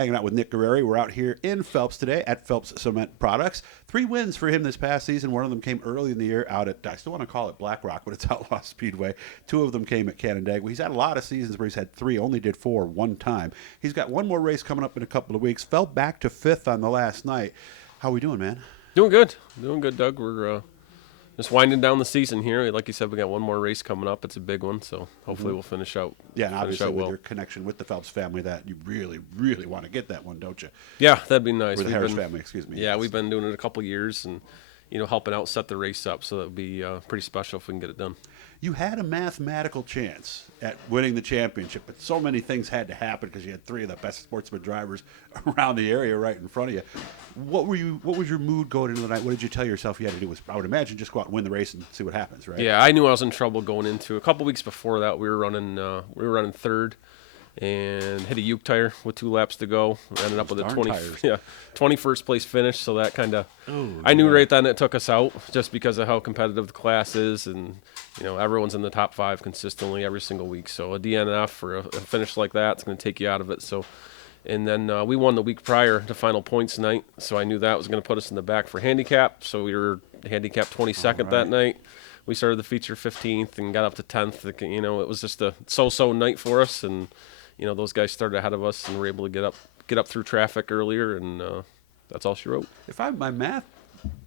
hanging out with Nick Guererri. We're out here in Phelps today at Phelps Cement Products. 3 wins for him this past season. One of them came early in the year out at, I still want to call it Black Rock, but it's Outlaw Speedway. 2 of them came at Canandaigua. He's had a lot of seasons where he's had 3, only did 4 one time. He's got one more race coming up in a couple of weeks. Fell back to 5th on the last night. How we doing, man? Doing good, Doug. We're just winding down the season here. Like you said, we got one more race coming up. It's a big one, so hopefully we'll finish out. Yeah, and obviously with well. your connection with the Phelps family, that you really, really want to get that one, don't you? Yeah, that'd be nice. Or the Harris family, excuse me. Yeah, we've been doing it a couple years and, helping out set the race up, so that would be pretty special if we can get it done. You had a mathematical chance at winning the championship, but so many things had to happen because you had 3 of the best sportsman drivers around the area right in front of you. What was your mood going into the night? What did you tell yourself you had to do? I would imagine just go out and win the race and see what happens, right? Yeah, I knew I was in trouble going into a couple weeks before that. We were running third and hit a Uke tire with 2 laps to go. Ended up with a 21st place finish, so that kind of I knew right then it took us out just because of how competitive the class is, and everyone's in the top 5 consistently every single week. So a DNF or a finish like that, it's going to take you out of it. So, and then we won the week prior to final points night, so I knew that was going to put us in the back for handicap. So we were handicap 22nd that night. We started the feature 15th and got up to 10th. It was just a so-so night for us, and those guys started ahead of us and were able to get up through traffic earlier, and that's all she wrote. If my math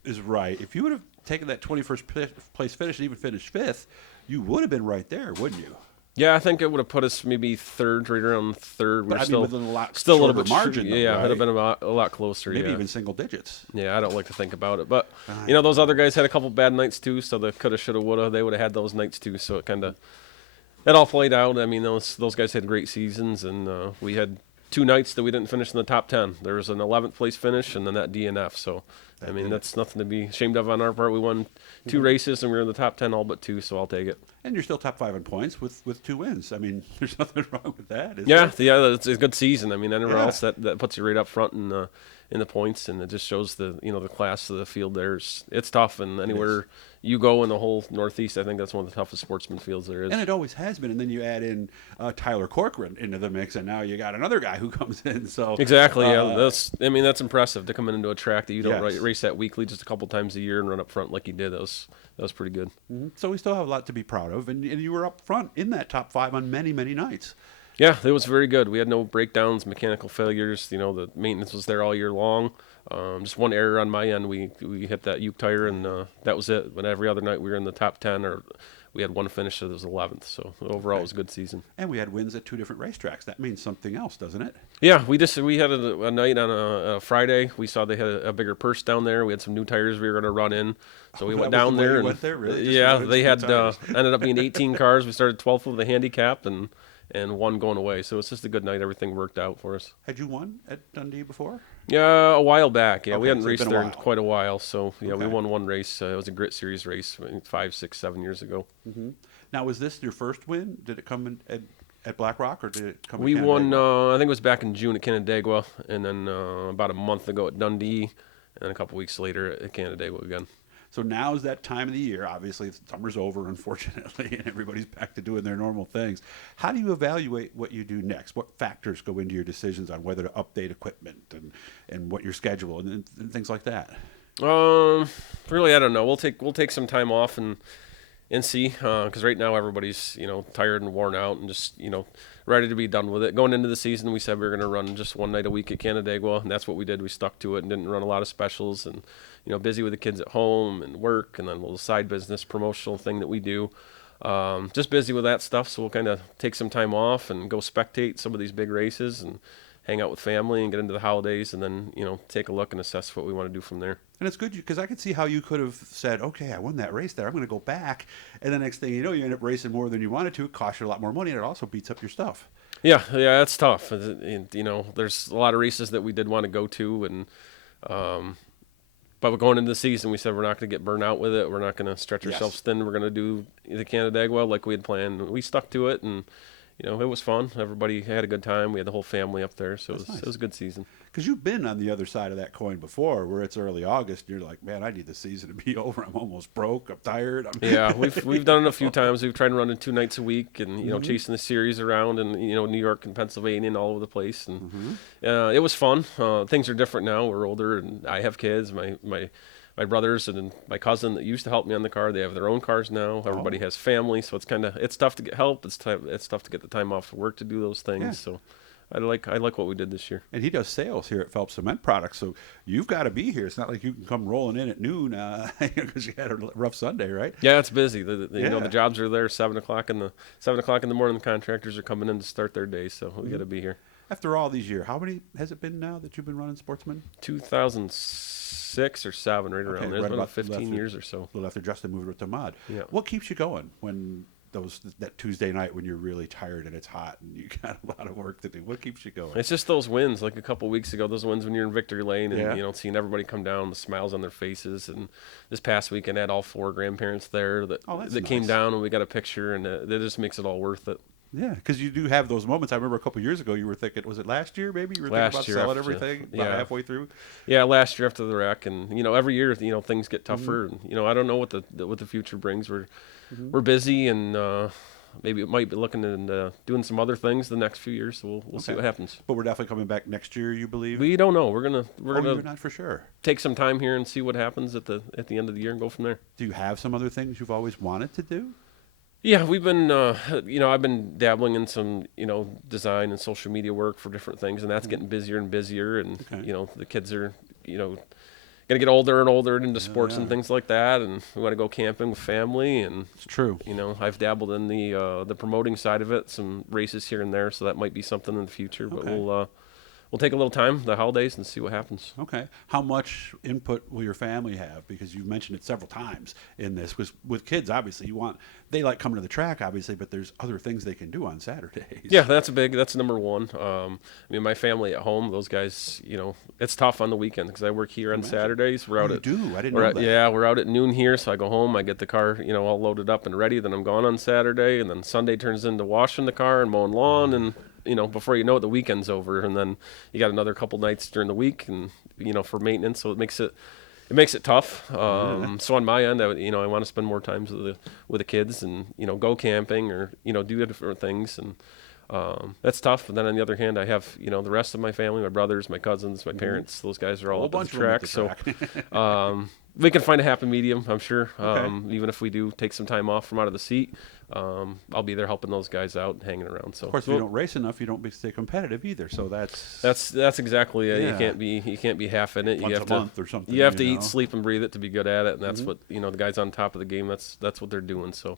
is right, if you would have taken that 21st place finish and even finished 5th, you would have been right there, wouldn't you? Yeah, I think it would have put us maybe third, right around third. But We're within a little bit margin. Yeah, right? it would have been a lot closer. Maybe yeah. even single digits. Yeah, I don't like to think about it, but those other guys had a couple bad nights too. So the coulda, shoulda, woulda, they would have had those nights too. So it all played out. I mean, those guys had great seasons, and we had 2 nights that we didn't finish in the top 10. There was an 11th place finish and then that DNF. So, I mean, that's nothing to be ashamed of on our part. We won 2 races and we were in the top 10 all but 2, so I'll take it. And you're still top 5 in points with 2 wins. I mean, there's nothing wrong with that, is there? Yeah, it's a good season. I mean, anywhere else that puts you right up front in the points, and it just shows the class of the field there. It's tough, and anywhere you go in the whole Northeast, I think that's one of the toughest sportsman fields there is. And it always has been. And then you add in Tyler Corcoran into the mix, and now you got another guy who comes in. So exactly, that's impressive to come into a track that you don't race that weekly, just a couple times a year, and run up front like you did. That was pretty good. Mm-hmm. So we still have a lot to be proud of, and you were up front in that top 5 on many, many nights. Yeah, it was very good. We had no breakdowns, mechanical failures. The maintenance was there all year long. Just one error on my end. We hit that Uke tire, and that was it. But every other night we were in the top 10, or we had one finish that was 11th. So overall, it was a good season. And we had wins at 2 different racetracks. That means something else, doesn't it? Yeah, we had a night on a Friday. We saw they had a bigger purse down there. We had some new tires we were going to run in, so we went down there. And went there, really? They had ended up being 18 cars. We started 12th with a handicap and 1 going away. So it's just a good night. Everything worked out for us. Had you won at Dundee before? Yeah, a while back. Yeah, okay, we hadn't so raced there in quite a while. So yeah, we won 1 race. It was a Grit Series race 5, 6, 7 years ago. Mm-hmm. Now, was this your first win? Did it come in at Black Rock, or did it come? We won. I think it was back in June at Canandaigua, and then about a month ago at Dundee, and a couple weeks later at Canandaigua again. So now is that time of the year. Obviously, summer's over, unfortunately, and everybody's back to doing their normal things. How do you evaluate what you do next? What factors go into your decisions on whether to update equipment and what your schedule and things like that? Really, I don't know. We'll take some time off and see, because right now everybody's tired and worn out and just ready to be done with it. Going into the season, we said we were going to run just 1 night a week at Canandaigua, and that's what we did. We stuck to it and didn't run a lot of specials, and busy with the kids at home and work, and then a little side business promotional thing that we do. Just busy with that stuff, so we'll kind of take some time off and go spectate some of these big races and hang out with family and get into the holidays, and then take a look and assess what we want to do from there. And it's good because I could see how you could have said, okay, I won that race there, I'm going to go back, and the next thing you know, you end up racing more than you wanted to. It costs you a lot more money, and it also beats up your stuff. Yeah, that's tough. There's a lot of races that we did want to go to, and but going into the season, we said we're not going to get burned out with it. We're not going to stretch ourselves thin. We're going to do the Canandaigua like we had planned. We stuck to it, and it was fun. Everybody had a good time. We had the whole family up there, so That's nice. it was a good season. Because you've been on the other side of that coin before, where it's early August, and you're like, man, I need the season to be over. I'm almost broke. I'm tired. Yeah, we've done it a few times. We've tried to run it 2 nights a week, and chasing the series around, and New York and Pennsylvania and all over the place, and it was fun. Things are different now. We're older, and I have kids. My brothers and my cousin that used to help me on the car, they have their own cars now. Everybody has family, so it's tough to get help. It's tough to get the time off of work to do those things. Yeah. So I like what we did this year. And he does sales here at Phelps Cement Products, so you've got to be here. It's not like you can come rolling in at noon because you had a rough Sunday, right? Yeah, it's busy. The Yeah. jobs are there 7:00 in the morning. The contractors are coming in to start their day, so we got to be here. After all these years, how many has it been now that you've been running Sportsman? 2006 or 7, right around there. It's been about 15 years or so. A little after Justin moved to Mod. Yeah. What keeps you going when that Tuesday night when you're really tired and it's hot and you got a lot of work to do? What keeps you going? It's just those wins, like a couple weeks ago, those wins when you're in victory lane and Yeah. seeing everybody come down, the smiles on their faces. And this past weekend, I had all 4 grandparents there that that's came nice. down, and we got a picture, and that just makes it all worth it. Yeah, because you do have those moments. I remember a couple years ago you were thinking, was it last year maybe? You were thinking about selling everything about halfway through? Yeah, last year after the wreck, and every year things get tougher, and I don't know what the future brings. We're busy, and maybe it might be looking and doing some other things the next few years. So we'll see what happens. But we're definitely coming back next year, you believe? We don't know. We're gonna you're not for sure. take some time here and see what happens at the end of the year and go from there. Do you have some other things you've always wanted to do? Yeah, we've been, I've been dabbling in some, design and social media work for different things, and that's getting busier and busier. And the kids are, going to get older and older into sports and things like that. And we want to go camping with family. And It's true. I've dabbled in the promoting side of it, some races here and there, so that might be something in the future. But we'll take a little time, the holidays, and see what happens. Okay. How much input will your family have? Because you mentioned it several times in this. With kids, obviously, they like coming to the track, obviously, but there's other things they can do on Saturdays. Yeah, that's number one. My family at home, those guys, it's tough on the weekend because I work here on Saturdays. We're out I didn't know that. Yeah, we're out at noon here, so I go home, I get the car, all loaded up and ready. Then I'm gone on Saturday, and then Sunday turns into washing the car and mowing lawn, and before you know it, the weekend's over, and then you got another couple nights during the week, and for maintenance, so it makes it tough. So on my end, I want to spend more time with the kids, and go camping or do different things, and that's tough. And then on the other hand, I have the rest of my family, my brothers, my cousins, my parents. Those guys are all up at the track, so we can find a happy medium, I'm sure. Even if we do take some time off from out of the seat, I'll be there helping those guys out and hanging around. So of course, if you don't race enough, you don't stay competitive either. So that's exactly it. You can't be half in it. Once you have a to month or something. You have to eat, sleep, and breathe it to be good at it, and that's what the guys on top of the game. That's what they're doing. So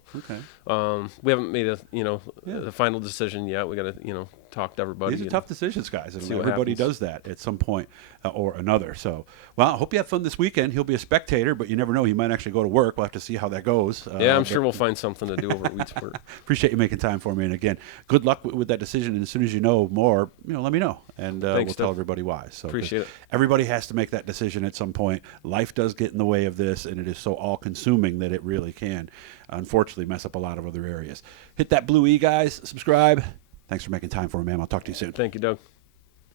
we haven't made the final decision yet. We got to talk to everybody. These are tough decisions, guys. See what everybody happens. does that at some point or another. So, well, I hope you have fun this weekend. He'll be a spectator, but you never know. He might actually go to work. We'll have to see how that goes. Yeah, I'm sure we'll find something to do over at Weedsport. Appreciate you making time for me. And again, good luck with that decision. And as soon as you know more, let me know, and Thanks, we'll tell everybody why. So appreciate it. Everybody has to make that decision at some point. Life does get in the way of this, and it is so all-consuming that it really can, unfortunately, mess up a lot of other areas. Hit that blue E, guys. Subscribe. Thanks for making time for me, man. I'll talk to you soon. Thank you, Doug.